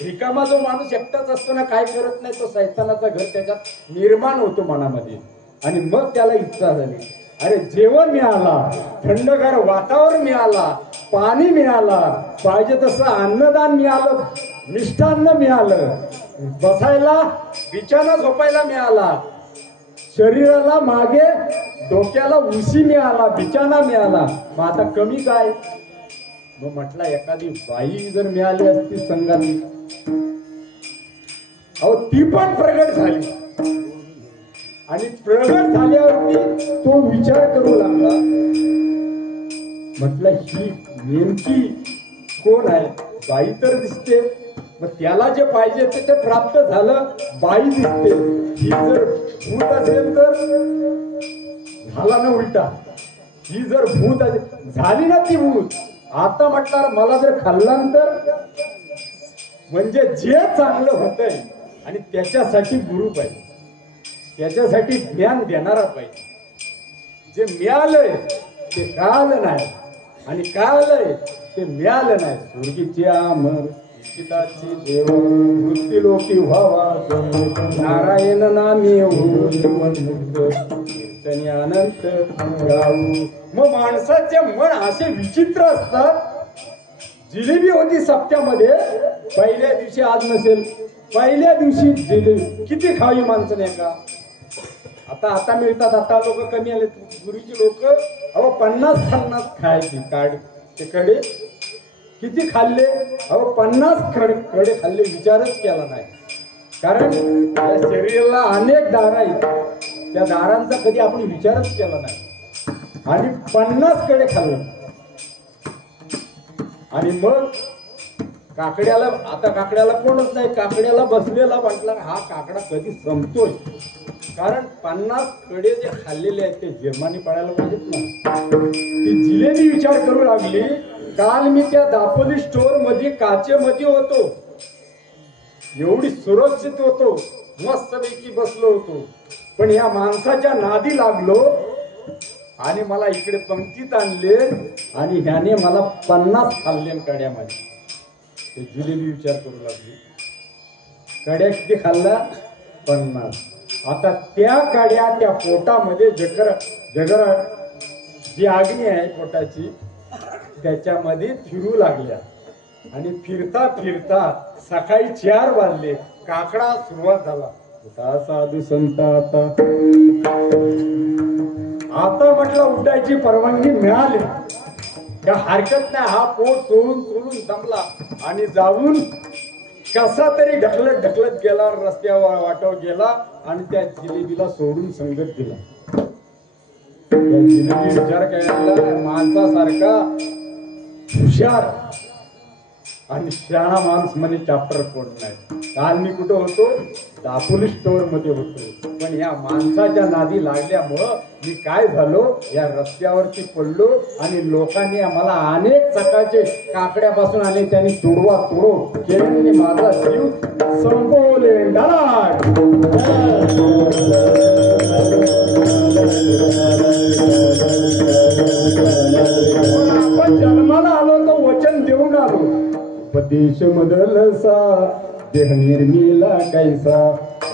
रिकामा जो माणूस एकटाच असतो ना, काय करत नाही, तो सैतानाचा घर त्याच्यात निर्माण होतो मनामध्ये. आणि मग त्याला इच्छा झाली, अरे जेवण मिळाला, थंडगार वातावरण मिळाला, पाणी मिळाला, पाहिजे तसं अन्नदान मिळालं, मिष्टान्न मिळालं, बसायला बिछाना झोपायला मिळाला, शरीराला मागे डोक्याला उशी मिळाला, बिछाना मिळाला. मग आता कमी काय? मग म्हटला एखादी बाई जर मिळाली असती संघात, अहो ती पण प्रगट झाली. आणि प्रगट झाल्यावरती तो विचार करू लागला, म्हटलं ही नेमकी कोण आहे? बाई तर दिसते, मग त्याला जे पाहिजे ते प्राप्त झालं, बाई दिसते. ही जर भूत असेल तर झाला ना उलटा. ही जर भूत झाली ना ती भूत. आता म्हटणार मला जर खाल्ल्यानंतर म्हणजे जे चांगलं होतंय आणि त्याच्यासाठी गुरु पाहिजे, त्याच्यासाठी ज्ञान देणारा पाहिजे. जे मिळालंय ते कळालं नाही आणि कळालंय ते मिळालं नाही. स्वर्गीची आमर चिताची देव वृत्ती लोकी व्हावा, नारायण नामी जीवन मुक्त. कीर्तनी अनंत गाऊ. मग माणसाचे मन असे विचित्र असतात. जिलेबी होती सप्त्यामध्ये, पहिल्या दिवशी आज नसेल, पहिल्या दिवशी जिलेबी किती खावी माणसं नाही का. आता मिळतात, आता लोक कमी आले. पूर्वीची लोक 50 खायची काढ ते कडे किती खाल्ले. 50 कडे खाल्ले, विचारच केला नाही. कारण या शरीराला अनेक दार आहेत, त्या दारांचा कधी आपण विचारच केला नाही. आणि 50 कडे खाल्ले. आणि मग काकड्याला, आता काकड्याला कोणच नाही, काकड्याला बसलेला म्हटला हा काकडा कधी संपतोय. कारण 50 कडे जे खाल्लेले आहेत ते जिरमानी पडायला पाहिजेत ना. ती जिलेबी विचार करू लागली. काल मी त्या दापोली स्टोर मध्ये काचेमध्ये होतो, एवढी सुरक्षित होतो, मस्तपैकी बसलो होतो. पण या माणसाच्या नादी लागलो आणि मला इकडे पंक्तीत आणले आणि ह्याने मला 50 खाल्ले कड्यामध्ये. ते जिलेबी विचार करू लागली. कड्या किती खाल्ला? 50. आता त्या काड्या त्या पोटामध्ये जगर जी आग्नी आहे पोटाची त्याच्यामध्ये फिरू लागल्या. आणि फिरता फिरता सकाळी 4 वाजले. काकडा सुरुवात झाला. साधू संत आता म्हटलं उठायची परवानगी मिळाली, त्या हरकत नाही. हा पोट चोळून दमला आणि जाऊन कसा तरी ढकलत गेला, रस्त्यावर वाटावर गेला आणि त्या जिलेबीला सोडून संगत दिला. त्या जिलेबी विचार करायला माणसासारखा हुशार आणि शहाणा माणूस म्हणे चॅप्टर कोण नाही. काल मी कुठं होतो? दापोली स्टोर मध्ये होतो. पण या माणसाच्या नादी लागल्यामुळं मी काय झालो, या रस्त्यावरती पडलो आणि लोकांनी आम्हाला अनेक सकाळचे काकड्यापासून आणि त्यांनी तोडो केल्याने माझा जीव संपवले. आपण जन्माला आलो तो वचन देऊन आलो. उपदेश मदलसा देह निर्मिला कैसा,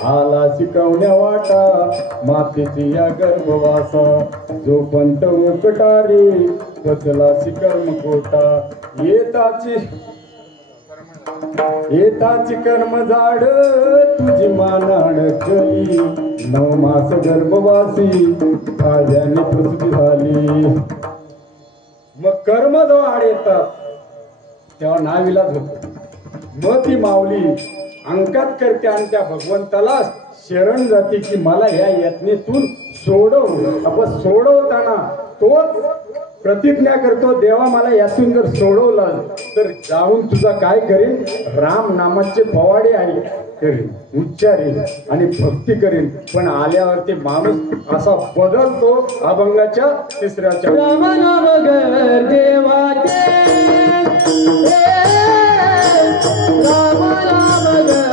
आला शिकवण्या वाटा मातेची या गर्भवासा. जो पंत मुकटारी वचला कर्म कोटा, येताची कर्म जाड तुझी मानाड कली. 9 मास गर्भवासी काळजाने प्रसूती झाली. मग कर्म जेव्हा आड येतात तेव्हा नाविलाज होतो. मग ती माऊली अंकात करते आणि त्या भगवंताला शरण जाते की मला या यत्नेतून सोडव. आपण सोडवताना तोच प्रतिज्ञा करतो, देवा मला यातून जर सोडवलं तर जाऊन तुझा काय करेन, राम नामाचे पवाडे आहे करेन, उच्चारेन आणि भक्ती करेन. पण आल्यावरती माणूस असा बदलतो. अभंगाच्या 3ऱ्या राम नाम गर देवाचे, राम नाम गर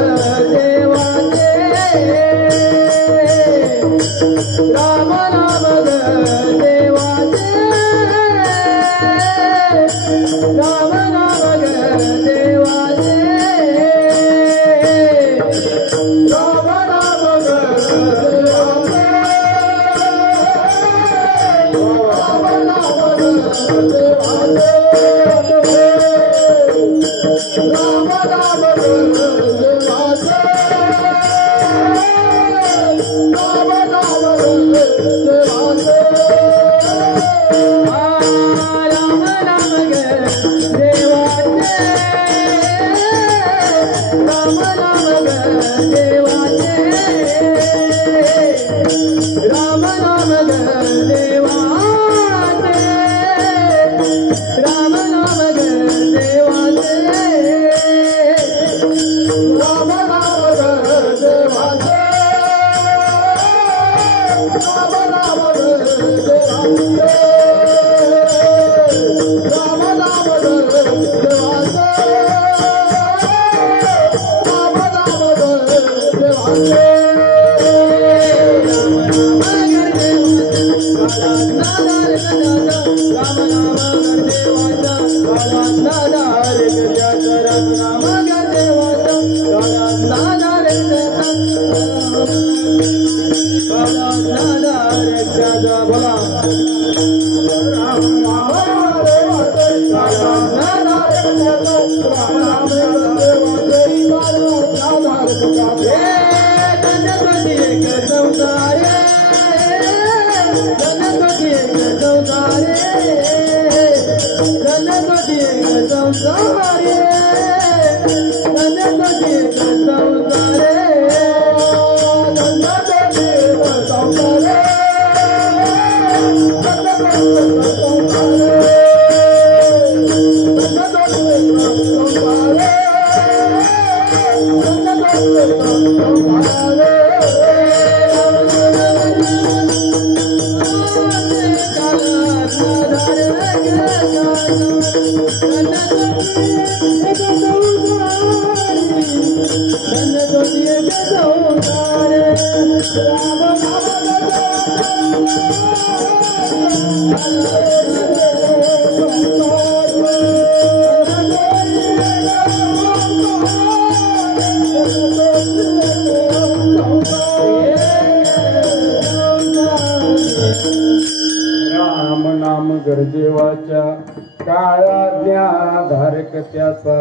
देवाचे, राम नाम गर देवाचे, राम नाम गर देवाचे, राम नाम गर देवाचे, राम नाम गर देवाचे. Radha देवाचा बोला राम नाम गरजेवाच्या काळाज्ञा धारक त्याचा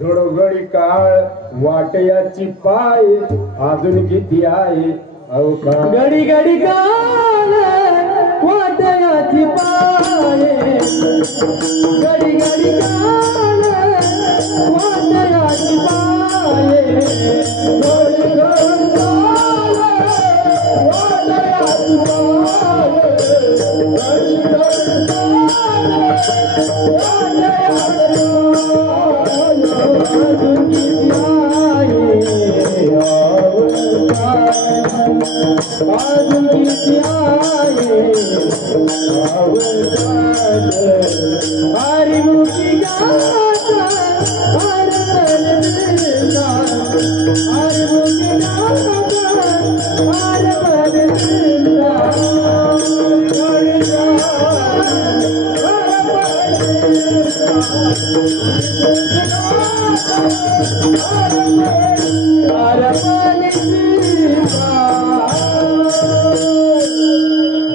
घडोघडी काळ वाटयाची पाय अजून किती आहे अवकाळ घडी घडी काल वाटयाची पाये घडी घडी काल वाटयाची पाये घडी घडी काल वाटयाची पाये घडी घडी काल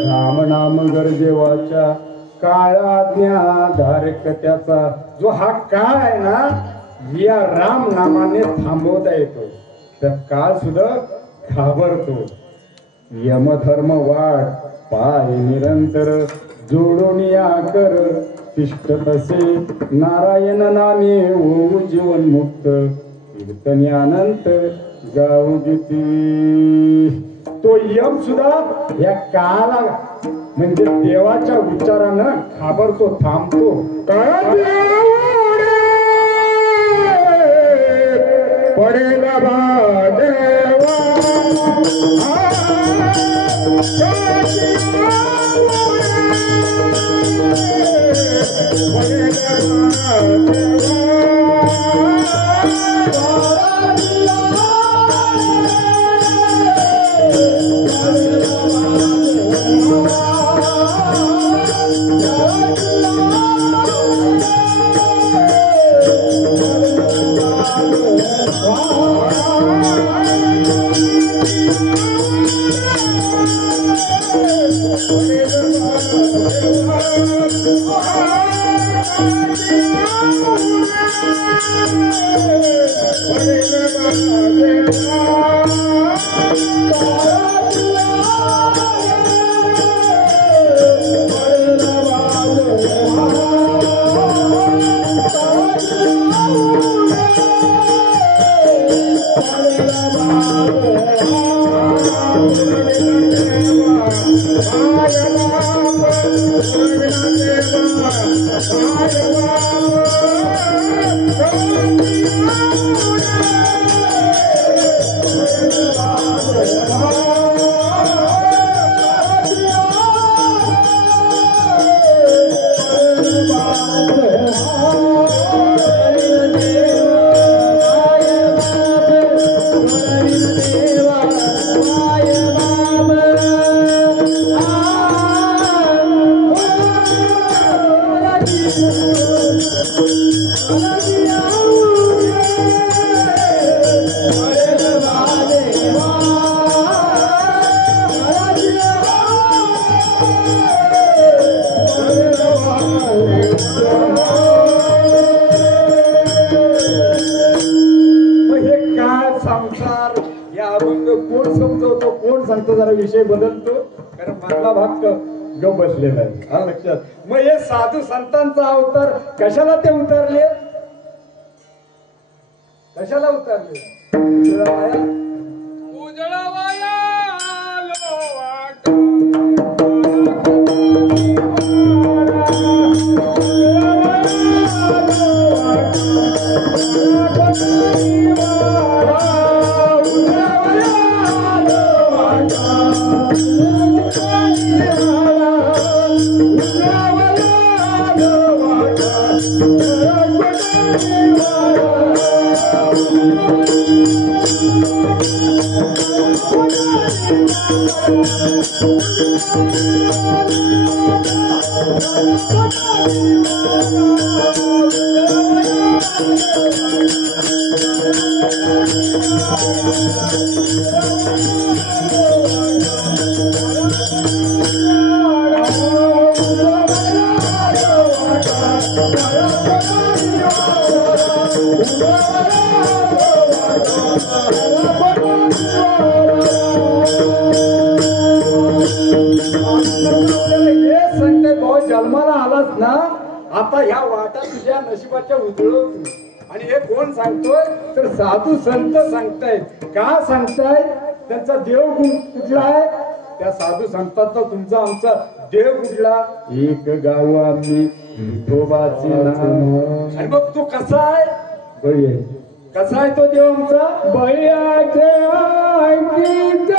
राम नाम गरजेवाच्या काळाज्ञा धारक त्याचा जो हा काळ आहे ना या राम नामाने थांबवता येतो तर काळ सुद्धा घाबरतो यमधर्म वाढ पाय निरंतर जोडून या कर तिष्ठ तसे नारायण नामे होऊ जीवन मुक्त कीर्तनी अनंत गाऊ गीती तो यम सुद्धा या काळाला म्हणजे देवाच्या उच्चारानं घाबरतो थांबतो पडेल बा देवा Thank you. विषय बदलतो कारण मधला भाग ग बसलेला आहे हा लक्षात. मग हे साधू संतांचा अवतार कशाला ते उतरले, कशाला उतरले? उजळवाया आलो वाट. जन्माला आलास ना आता ह्या वाटा तुझ्या नशिबाच्या उजळवत. आणि हे कोण सांगतोय तर साधू संत सांगतायत. का सांगतायत? त्यांचा देव कुठला आहे? त्या साधू संतांचा तुमचा आमचा देव कुठला? एक गाव आम्ही विठोबाचे नाव. आणि मग तू कसा आहे? बळी आहे. कसा आहे तो देव आमचा? बळीयाचे अंकित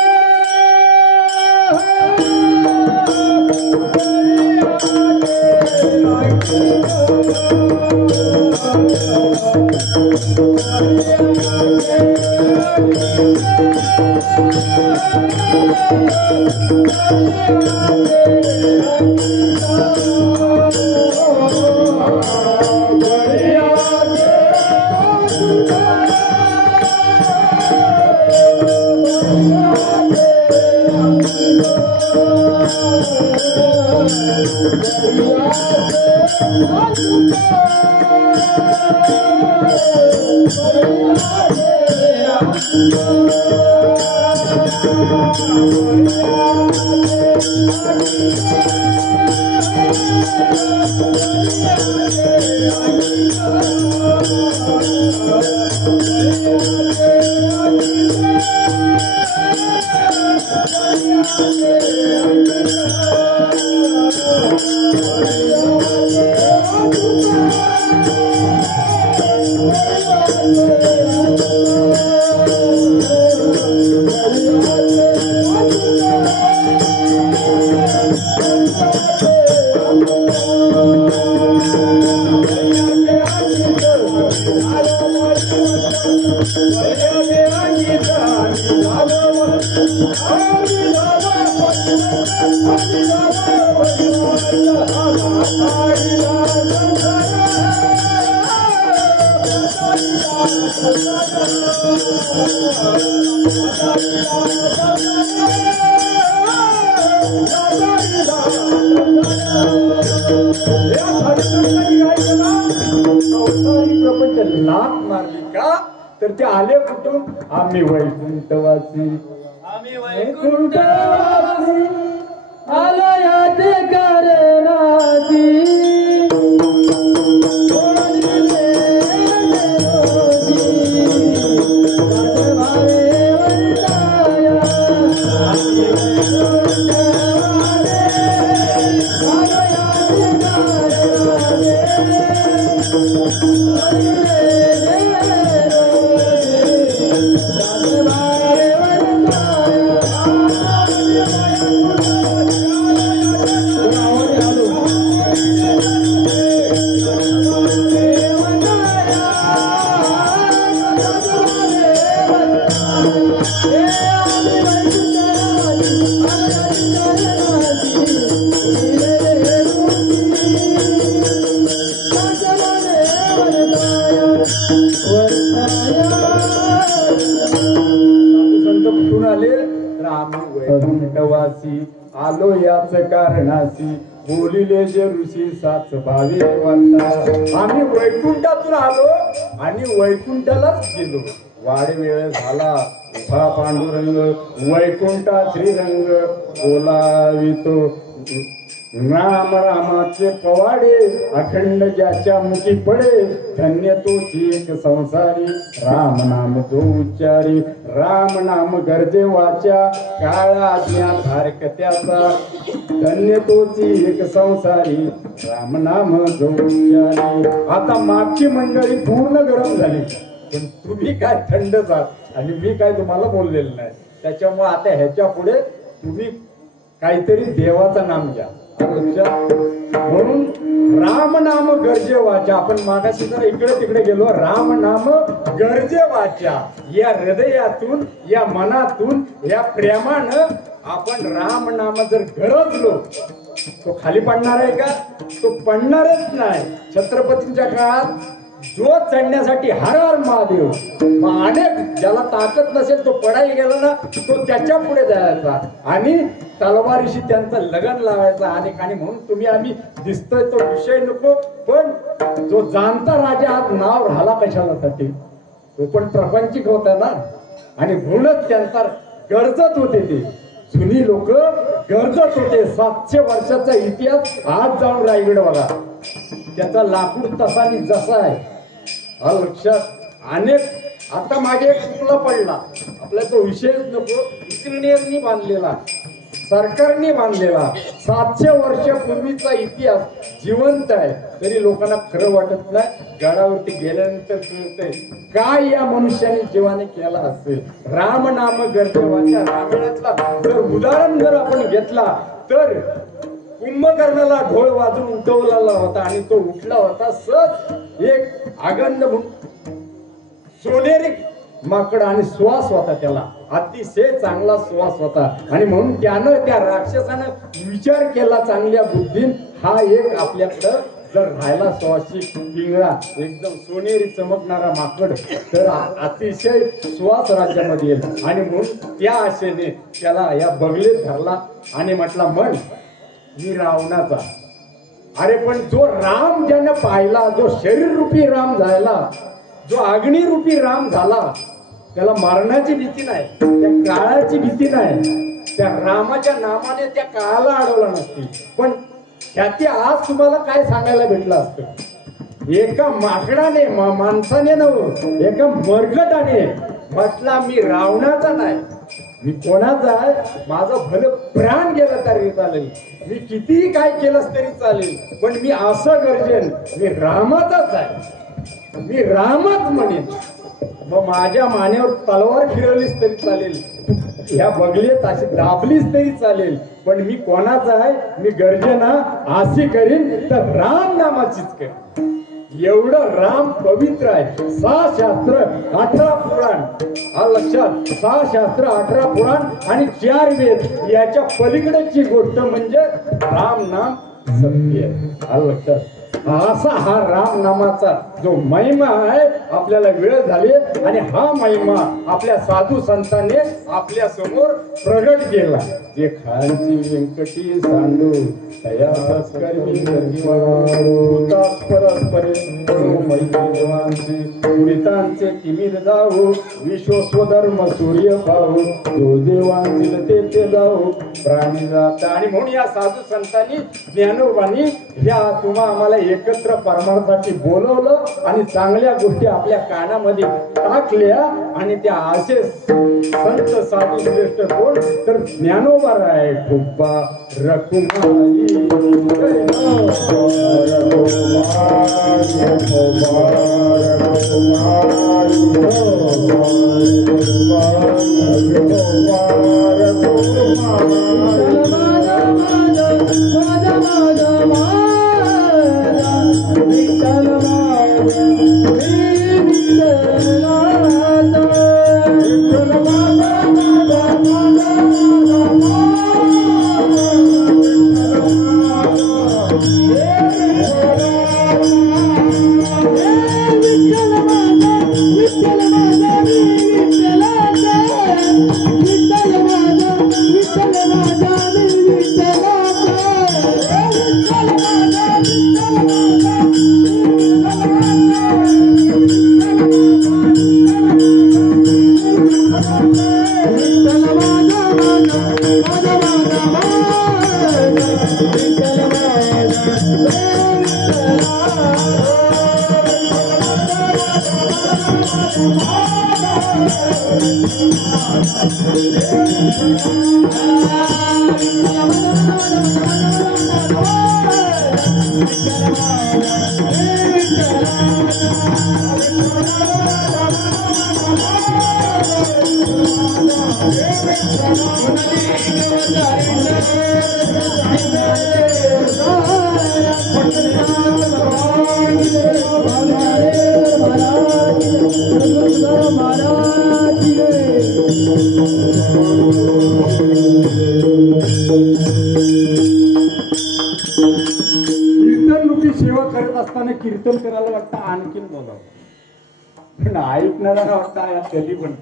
लाथ मारली का तर ते आले कुठून? आम्ही वैकुंठवासी. आम्ही वैकुंठवासी आलो याचे कारणाची. वैकुंठवासी आलो याच कारणासी. बोलिले जे ऋषी साच भावी वाटता. आम्ही वैकुंठातून आलो आणि वैकुंठालाच गेलो. वाढ वेळ झाला उभा पांडुरंग वैकुंठा श्रीरंग बोलावितो राम रामाचे पवाडे अखंड ज्याच्या मुखी पडे धन्य तोची एक संसारी राम नाम जो उच्चारी राम नाम गरजे वाचा काळा अज्ञात हरकत्याचा धन्य तोची एक संसारी राम नाम जो उच्चारी. आता मागची मंडळी पूर्ण गरम झाली पण तुम्ही काय थंड जात आणि मी काय तुम्हाला बोललेलं नाही. त्याच्यामुळे आता ह्याच्या पुढे तुम्ही काहीतरी देवाचं नाम घ्या. म्हणून राम नाम गरजे वाचा. आपण मागाशी जर इकडे तिकडे गेलो. राम नाम गरजे वाचा. या हृदयातून या मनातून या प्रेमानं आपण राम नाम जर गरजलो तो खाली पडणार आहे का? तो पडणारच नाही. छत्रपतींच्या काळात जो चढण्यासाठी हर हर महादेव अनेक ज्याला ताकद नसेल तो पडायला गेला ना तो त्याच्या पुढे जायचा आणि तलवारीशी त्यांचं लगन लावायचा. आणि म्हणून तुम्ही आम्ही दिसतोय तो विषय नको पण जो जाणता राजा आज नाव राहिला कशासाठी तो पण प्रपंचिक होता ना. आणि म्हणूनच त्यांचा गरजत होते ते जुनी लोक गरजत होते. 700 वर्षाचा इतिहास आज जाऊन रायगड बघा त्याचा लाकूड तसानी जसा आहे. हा लक्षात अनेक आता मागे एक चुकला पडला आपला तो विषयच नको. इंजिनियरनी बांधलेला सरकारने बांधलेला 700 वर्षापूर्वीचा इतिहास जिवंत आहे तरी लोकांना खरं वाटत नाही. गडावरती गेल्यानंतर कळतंय काय या मनुष्याने जीवाने केला असेल. राम नाम गरजेवाच्या रामायणातला जर उदाहरण जर आपण घेतला तर कुंभकर्णाला ढोल वाजून उठवलेला होता आणि तो उठला होता सहज एक आगंद सोनेरी माकड आणि श्वास होता त्याला अतिशय चांगला श्वास होता. आणि म्हणून त्यानं त्या राक्षसानं विचार केला चांगल्या बुद्धीन हा एक आपल्याकडं जर राहायला श्वासी पिंगळा एकदम सोनेरी चमकणारा माकड तर अतिशय श्वास राज्यामध्ये येईल. आणि म्हणून त्या आशेने त्याला या बगलेत धरला आणि म्हटला म्हण मी रावणाचा. अरे पण जो राम ज्यानं पाहिला जो शरीर रूपी राम झाला जो अग्निरूपी राम झाला त्याला मरणाची भीती नाही त्या काळाची भीती नाही. त्या रामाच्या नामाने त्या काळाला अडवला नसती. पण त्याची आज तुम्हाला काय सांगायला भेटलं असतं. एका माकडाने माणसाने नव्हतं एका मरगटाने म्हटला मी रावणाचा नाही मी कोणाचा आहे. माझं भलं प्राण गेलं तरी चालेल मी कितीही काय केलंस तरी चालेल पण मी असं गरजेन मी रामाचाच आहे मी रामच म्हणेन. मग माझ्या मानेवर तलवार फिरवलीस तरी चालेल ह्या बगलेत अशी दाबलीस तरी चालेल पण मी कोणाचा आहे मी गर्जना अशी करीन तर राम नामाचीच करीन. एवढं राम पवित्र आहे. 6 शास्त्र 18 पुराण हा लक्षात 6 शास्त्र 18 पुराण आणि 4 वेद याच्या पलीकडेची गोष्ट म्हणजे राम नाम सत्य हा लक्षात. असा हा राम नामाचा जो महिमा आहे आपल्याला वेळ झाली आणि हा महिमा आपल्या साधू संतांनी आपल्या समोर प्रगट केला. जे खांची व्यंकटी सांडू तया कर्मी परस्परे मैत्रीवांचे तिमिर जाऊ विश्व स्वधर्म सूर्य पाहू जो देवांतील ते जाऊ प्राणी जाता. आणि म्हणून या साधू संतांनी ज्ञानोबांनी ह्या तुम्हा आम्हाला एकत्र परमार्थासाठी बोलवलं आणि चांगल्या गोष्टी आपल्या कानामध्ये टाकल्या आणि त्या असे संत साधू श्रेष्ठ कोण तर ज्ञानोबा राय ठोपा रकुमाई विठ्ठल कीर्तन रूपी सेवा करत असताना कीर्तन करायला वाटतं आणखीन बोलावं पण ऐकणारा वाटतं कधी पण